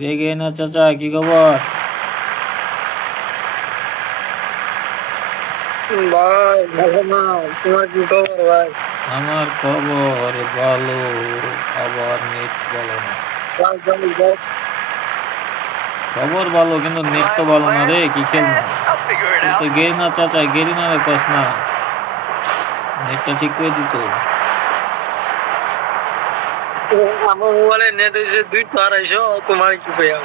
কিরে গে না চাচা, কি খবর? ভাই ভালো না। তোমার কি খবর ভাই? আমার খবর ভালো, আবার নেট ভালো না। যাও যাও যাও। খবর ভালো কিন্তু নেট তো ভালো না রে, কি খেলবো? তুই তো গেরি না চাচা, গেরি না রে কস না, নেটটা ঠিক করে দিত। আমার মোবাইলে নেট হয়েছে 200-250, তোমার কি ভাইয়া?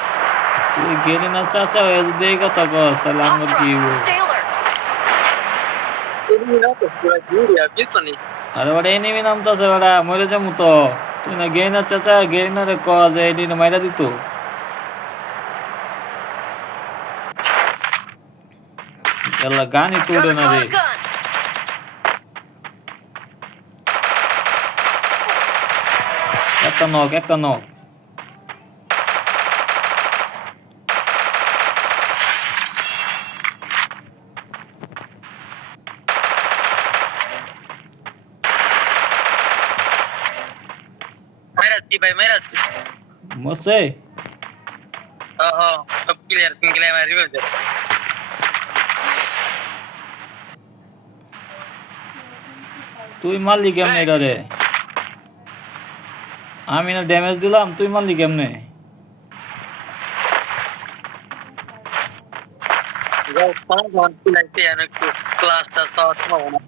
তুই গেরি না চাচা হয়ে যদি এই কথা কস তাহলে আমার কি হইবো? তুমি না তো পুরা ঘুরে কিছু নেই। আরে ওটা এনিমি নামতাছে, ওটা মরে যাবো তো। তুই না গেরি না চাচা, গেরি না রে কস এডি না মাইরা দিত। এলা গানই তো উড়ে না রে। একটা নক, একটা নক। মেরাচ্ছি ভাই মেরাচ্ছি। মরছে? হ্যাঁ হ্যাঁ, সব ক্লিয়ার। তুমি ক্লিয়ার মারি বলছো। তুই মারলি কেমনে এটা রে? আমি না ড্যামেজ দিলাম, তুই মারলি কেমনে? যাও পাঁচ ঘন্টা লাগছে একটু ক্লাসটা সহজ হবে না।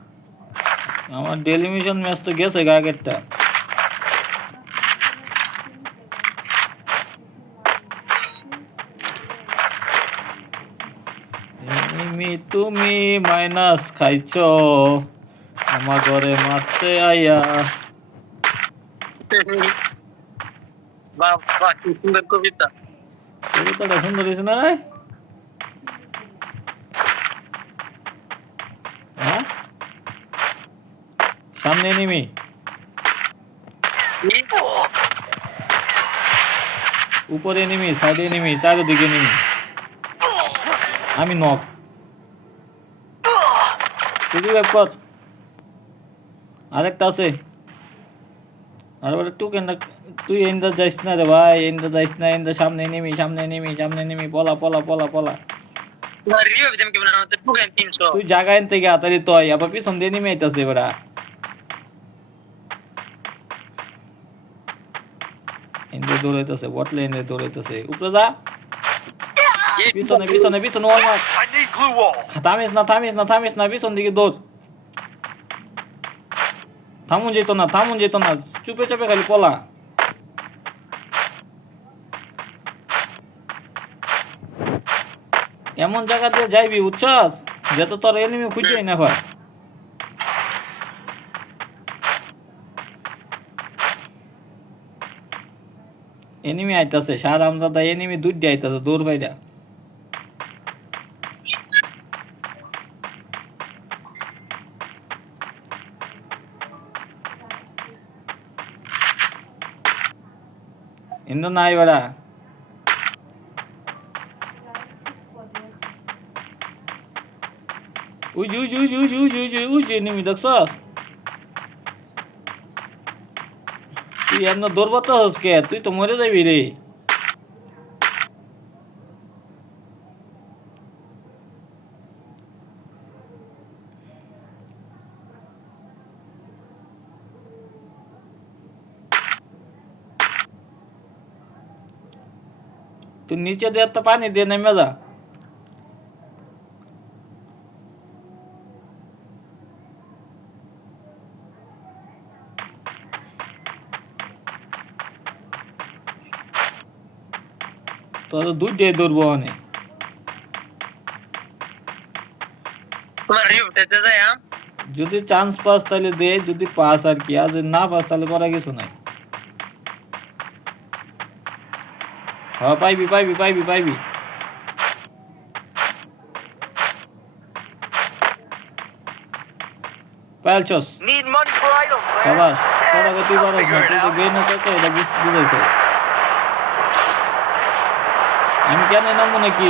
আমার ডেলি মিশন ম্যাচ তো গেছে গা আগেরটা। এনিমি তুমি মাইনাস খাইছো আমার ঘরে মারতে আইয়া। বাবা কি সুন্দর কবিতা। কবিতাটা সুন্দর হয়েছে না রে? হ্যাঁ, সামনে এনিমি, উপরে এনিমি, সাইডে এনিমি, চারিদিকে এনিমি। আমি নক, তুই রিভাইভ কর। আরেকটা আছে। আর ওটা টুকেনটা, তুই এন্ডা যাইস না রে ভাই, এন্ডা যাইস না, এন্ডা সামনে এনিমি, সামনে এনিমি, সামনে এনিমি, পলা পলা পলা পলা। তোমার রিভিউ দিম কি বানাতে 2-300। তুই জায়গা এনতে গিয়ে আতারি তয় আবার পিছন দিয়ে এনিমি আইতাছে এবার। এন্ডে দৌড়াইতেছে, বটলে এন্ডে দৌড়াইতেছে, উপরে যা। পিছনে পিছনে পিছনে ওয়াল মার। থামিস না থামিস না থামিস না, পিছন দিকে দৌড়। থামুন যেত না, থামুন যেত না, চুপে চাপে খালি পলা। এমন জায়গা দিয়ে যাইবি উচ্ছ্বাস যেত তোর এনিমি খুঁজেই না ভাই। এনিমি আইতাছে, শাহ আমজাদা এনিমি দুইটা আইতাছে দৌড় ভাইরা। ইন্দো নাই বেড়া। উই উই উই উই উই উই উই উই এনিমি দেখছস? তুই এমন দৌড়বাতা হসকে, তুই তো মরে যাবি রে। তুই নিচে দিয়ে একটা পানি দিয়ে নেমে যা। তোর দুইটাই দৌড়বো অনেক। তোমার রিভিউ দিতে যায়। যদি চান্স পাস তাহলে দে, যদি পাস আর কি, আর যদি না পাস তাহলে করা কিছু নাই। হ্যাঁ পাইবি পাইবি পাইবি পাইবি। পাইলছস সাবাস। তোর আগে তুই পারস না, তুই তো গেই না চাচা, এটা বুঝাইছস। আমি কেন নামবো নাকি?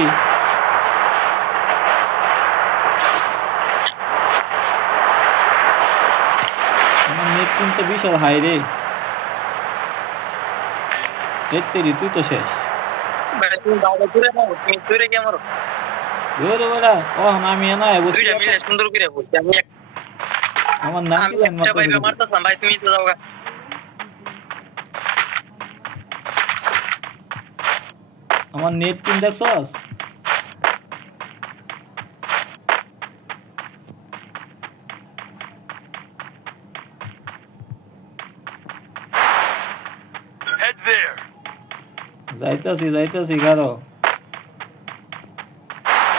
আমার নেট কিন্তু বিশাল হাই রে। তেরি তুই তো শেষ। ভাই তুমি দাও দূরে দাও তুমি দূরে কি আমার ধরে বেড়া ও আমি না বুঝছি দুইটা মিলে সুন্দর করে বলছি আমার আমি 99 একটা মারতে ভাই দিবি মারতাম ভাই তুমি তো যাওগা আমার নেট পিন দেখছস Head there. যাইতাছি গারো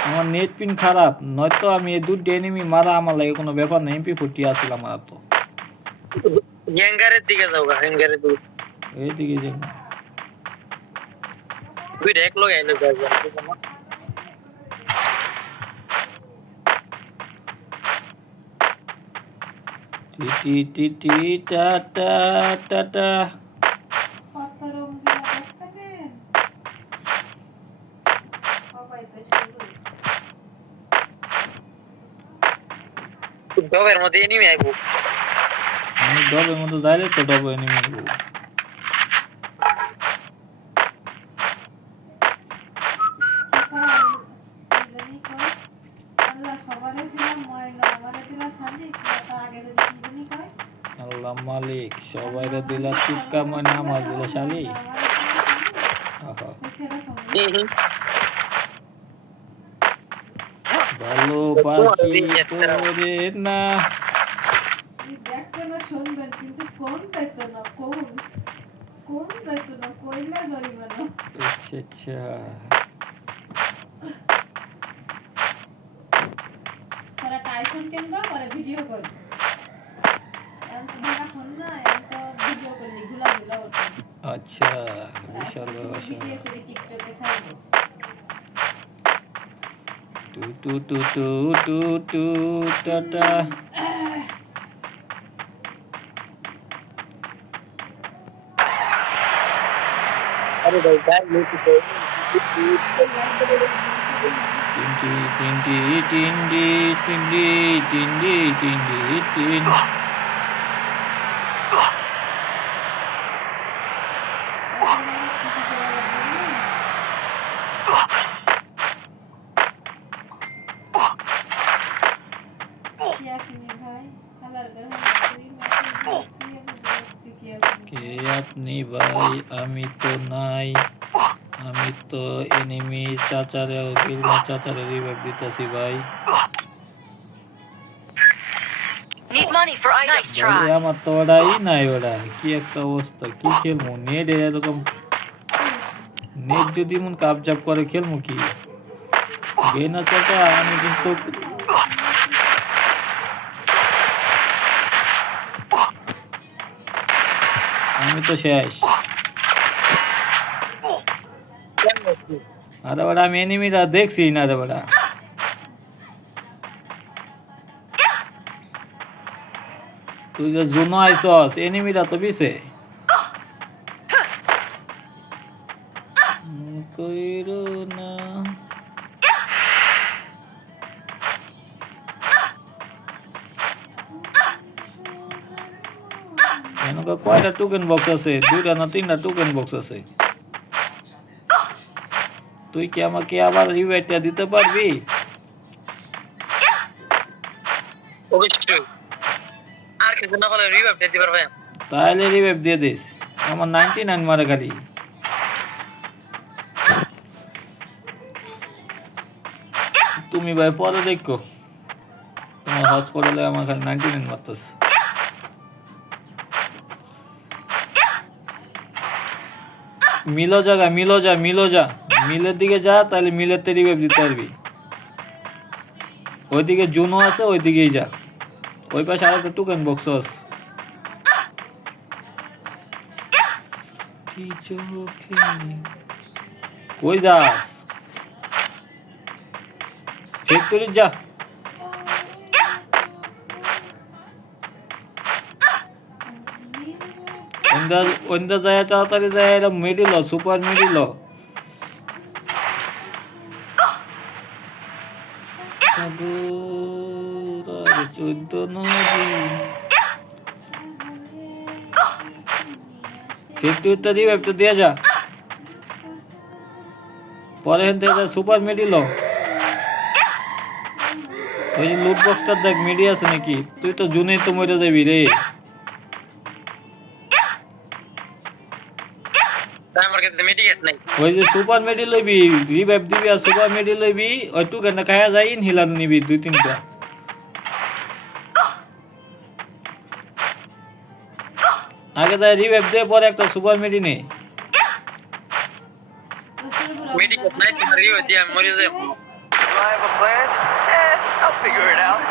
আমার নেট পিন খারাপ নয়তো আমি এই দুটো এনিমি মারা আমার লাগে কোনো ব্যাপার না MP40 আছিল আমার তো হ্যাঙ্গারের দিকে যাওগা হ্যাঙ্গারের দিকে এইদিকে যে দুইটা এক লগে আইলো যাই টি টি টি টা টা টা টা কত রঙিন দেখতেন সবাই তো শুরু ডবের মধ্যে এনিমি আইবো আমি ডবের মধ্যে যাইলে তো ডবে এনিমি আল্লাহ সবারে দিলাম ময়না আমারে দিলা সাজিক তার আগে যদি কি জানি কয় আল্লাহ মালিক সবাইরে দিলা টিক্কা মানে আমার দিলা শালি আহা ভালো বাকি তোরে না দেখতে না শুনবেন কিন্তু কোন যাইতো না কোন যাইতো না কইলা জরিমানা আচ্ছা তারা আইফোন কিনবা পরে ভিডিও করবে এখন তো ভাঙা ফোন না এখন তো ভিডিও করলে ঘুলা ওঠে আচ্ছা বিশাল ব্যবসা ভিডিও করে টিকটকে ছাড়বো টু টু টু টু টু টু টাটা আরে ভাই ভাই লুটিতে টিন্ডি টিন্ডি টিন্ডি টিন্ডি টিন্ডি টিন্ডি টিন কে আপনি ভাই আমি তো নাই আমি তো এনিমি চাচারে গিলমা চাচারে রিভাইভ দিতেছি ভাই Need money for items. ভাই আমার তো ওটাই নাই ওটা কি একটা অবস্থা কি খেলবো নেট এরকম নেট যদি মন কাবজাব করে খেলবো কি গেনা চাচা আমি কিন্তু আমি তো শেষ আরে ওটা আমি এনিমিটা দেখছি না রে ওটা তুই যে জুনো আইছস এনিমিটা তো বিছে কইরো না এনকা কয়টা টোকেন বক্স আছে দুইটা না তিনটা টোকেন বক্স আছে তুই কি আমাকে আবার রিভাইভটা দিতে পারবি অবশ্যই আর কিছু না বলে রিভাইভ দিতে পারবে তাহলে রিভাইভ দিয়ে দিস আমার 99 মারে খালি তুমি ভাই পরে দেখো তোমার হসপিটালে আমার খালি 99 মারতেছে মিলো যা মিলের দিকে যা তাহলে মিলের তে রিভাইভ দিতে পারবি ওইদিকে জুনো আছে ওইদিকেই যা ওই পাশে আরেকটা টোকেন বক্স আছে কি চোখে কই যাস ফ্যাক্টরি যা ওইন্দা যায় তাড়াতাড়ি যায় এটা মিডিল সুপার মিডিল চোদ্দ নদী ফ্যাক্টরিটা রিভাইভ তো দিয়ে যা পরে হেন থেকে সুপার মেডি লো। ওই যে লুট বক্সটা দেখ মেডি আছে নাকি, তুই তো জুনেই তো মরে যাবি রে। আমার কাছে মেডিকেট নাই। ওই যে সুপার মেডি লইবি, রিভাইভ দিবি আর সুপার মেডি লইবি, ওই টুকেনটা খায়া যাই ইনহিলার নিবি 2-3টা। আগে যায় রিভাইভ দিয়ে পরে একটা সুপার মেডি নে। মেডিকেট নাই, তোমার রিও দিয়ে আমি মরে যাবো। Do I have a plan? I'll figure it out.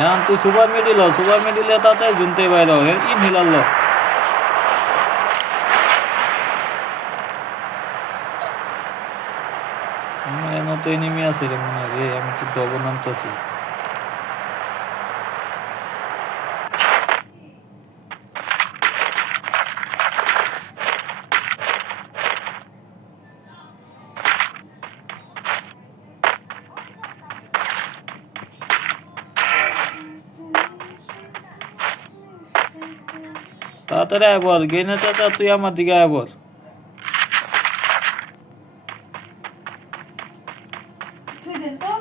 এখন তুই সুপার মেডি লো, সুপার মেডি লে তাতে জুনতে বাইরে ইনহিলার লো। আমার এনে তো এনিমি আছে রে মনে হয় রে, আমি তো ডবল নামতেছি। তাড়াতাড়ি আয় বল, গেনে চাচা তুই আমার দিকে আয় বল। তুই দেন তো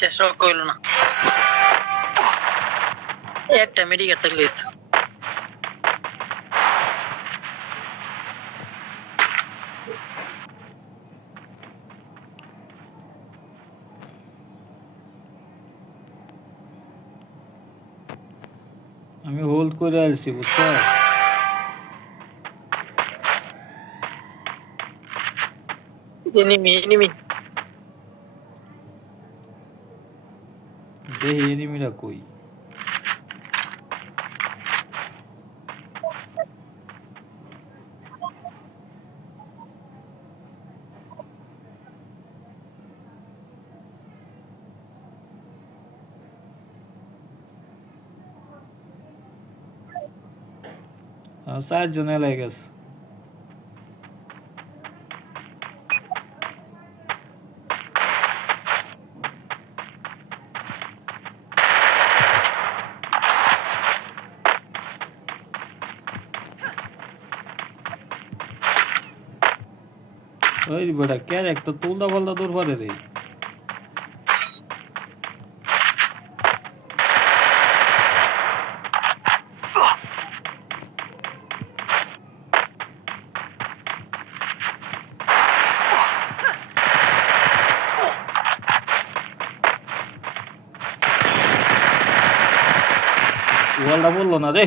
শেষ কইলো না, একটা মেডিকেট থাকলে হইতো। আমি হোল্ড করে আসছি বুঝছো। এনিমি এনিমি দেখি এনিমিরা কই। আর 4 জন এলাই গেছে। ওই বেটা কে একটা তুলদা পাল্টা দূর পারে রে। ওয়ালটা বললো না রে।